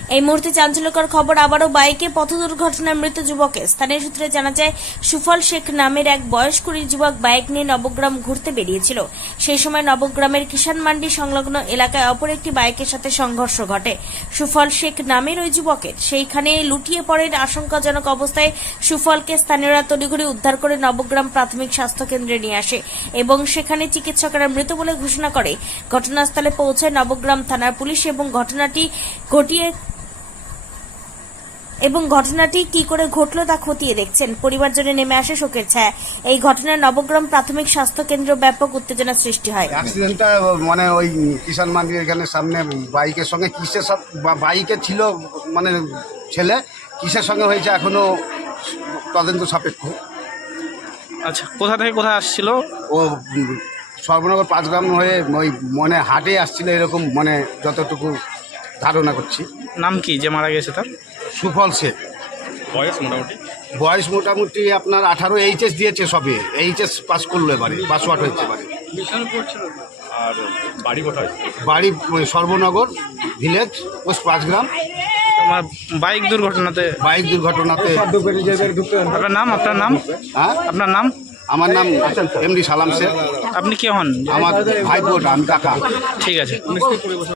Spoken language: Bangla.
এই মুহূর্তে চাঞ্চল্যকর খবর আবারও বাইকে পথ দুর্ঘটনায় মৃত যুবকের। স্থানীয় সূত্রে জানা যায়, সুফল শেখ নামের এক বয়স 20 যুবক বাইক নিয়ে নবগ্রাম ঘুরতে বেরিয়েছিল। সেই সময় নবগ্রামের কিষান মান্ডি সংলগ্ন এলাকায় অপর একটি বাইকের সাথে সংঘর্ষ ঘটে। সুফল শেখ নামের ওই যুবকের সেইখানে লুটিয়ে পড়েন। আশঙ্কাজনক অবস্থায় সুফলকে স্থানীয়রা তড়িঘড়ি উদ্ধার করে নবগ্রাম প্রাথমিক স্বাস্থ্য কেন্দ্রে নিয়ে আসে এবং সেখানে চিকিৎসকেরা মৃত বলে ঘোষণা করে। ঘটনাস্থলে পৌঁছায় নবগ্রাম থানার পুলিশ এবং ঘটনাটি কি করে ঘটলো তা খতিয়ে দেখছেন। পরিবারজনে নেমে আসে শোকের ছায়া। এই ঘটনায় নবগ্রাম প্রাথমিক স্বাস্থ্য কেন্দ্র ব্যাপক উত্তেজনা সৃষ্টি হয়। অ্যাক্সিডেন্টটা মানে ওই কিষান মান্ডির এখানে সামনে বাইকের সঙ্গে কিসের বাইকে ছিল মানে ছেলে কিসের সঙ্গে হয়েছে এখনো তদন্ত সাপেক্ষ। আচ্ছা, কোথা থেকে কোথায় আসছিল? ও সর্বনগর 5 গ্রাম হয়ে ওই মনে হাটে আসছিল এরকম মানে যতটুকু ধারণা করছি। নাম কি যে মারা গেছে তার? সুফল শেখ। বয়স মোটামুটি আপনার 18 এইচএস দিয়েছে, সবে এইচএস পাস করলো, এবারে পাস আউট হয়েছে। এবারে আর বাড়ি কোথায়? বাড়ি সর্বনগর ভিলেজ, পোস্ট 5 গ্রাম। তোমার বাইক দুর্ঘটনাতে আপনার নাম? হ্যাঁ, আপনার নাম? আমার নাম এমডি সালাম শেখ। আপনি কে হন? আমার ভাইপোটা, আমি কাকা। ঠিক আছে।